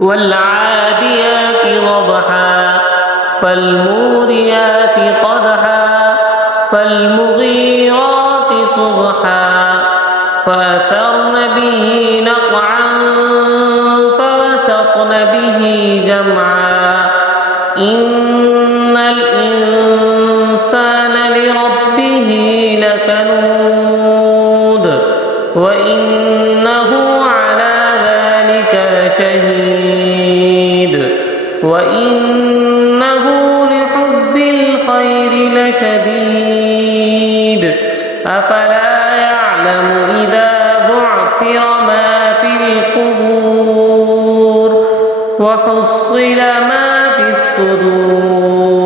والعاديات ضبحا فالموريات قدحا فالمغيرات صبحا فأثرن به نقعا فوسطن به جمعا إن الإنسان لربه لكنود وإنه على ذلك لشهيد وإنه لحب الخير لشديد أفلا يعلم إذا بعثر ما في القبور وحصل ما في الصدور